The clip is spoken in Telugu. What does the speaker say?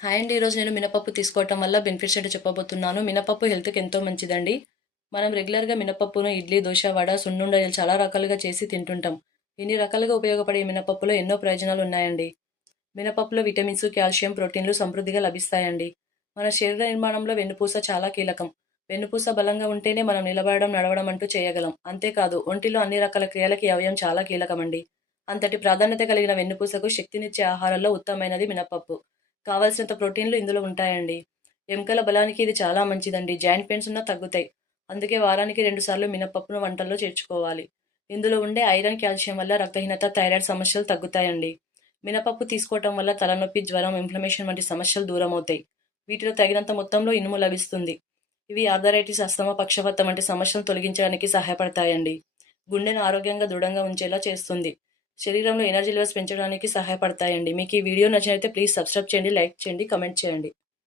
హాయ్ అండి. ఈరోజు నేను మినపప్పు తీసుకోవటం వల్ల బెనిఫిట్స్ ఏంటో చెప్పబోతున్నాను. మినపప్పు హెల్త్‌కి ఎంతో మంచిదండి. మనం రెగ్యులర్‌గా మినపప్పును ఇడ్లీ, దోశ, వడ, సున్నుండలు చాలా రకాలుగా చేసి తింటుంటాం. ఇన్ని రకాలుగా ఉపయోగపడే ఈ మినపప్పులో ఎన్నో ప్రయోజనాలు ఉన్నాయండి. మినపప్పులో విటమిన్స్, కాల్షియం, ప్రోటీన్లు సమృద్ధిగా లభిస్తాయండి. మన శరీర నిర్మాణంలో వెన్నుపూస చాలా కీలకం. వెన్నుపూస బలంగా ఉంటేనే మనం నిలబడడం, నడవడం అంటూ చేయగలం. అంతేకాదు ఒంటిలో అన్ని రకాల క్రియలకి ఈ అవయవం చాలా కీలకమండి. అంతటి ప్రాధాన్యత కలిగిన వెన్నుపూసకు శక్తినిచ్చే ఆహారాల్లో ఉత్తమమైనది మినపప్పు. కావలసినంత ప్రోటీన్లు ఇందులో ఉంటాయండి. ఎముకల బలానికి ఇది చాలా మంచిదండి. జాయింట్ పెయిన్స్ ఉన్నా తగ్గుతాయి. అందుకే వారానికి 2 సార్లు మినపప్పును వంటల్లో చేర్చుకోవాలి. ఇందులో ఉండే ఐరన్, కాల్షియం వల్ల రక్తహీనత, థైరాయిడ్ సమస్యలు తగ్గుతాయండి. మినపప్పు తీసుకోవటం వల్ల తలనొప్పి, జ్వరం, ఇన్ఫ్లమేషన్ వంటి సమస్యలు దూరమవుతాయి. వీటిలో తగినంత మొత్తంలో ఇనుము లభిస్తుంది. ఇవి ఆర్థరైటిస్, అస్తమా, పక్షవాతం వంటి సమస్యలను తొలగించడానికి సహాయపడతాయండి. గుండెను ఆరోగ్యంగా దృఢంగా ఉంచేలా చేస్తుంది. శరీరంలో ఎనర్జీ లెవెల్స్ పెంచడానికి సహాయపడతాయండి. మీకు ఈ వీడియో నచ్చినట్లయితే ప్లీజ్ సబ్స్క్రైబ్ చేయండి, లైక్ చేయండి, కమెంట్ చేయండి.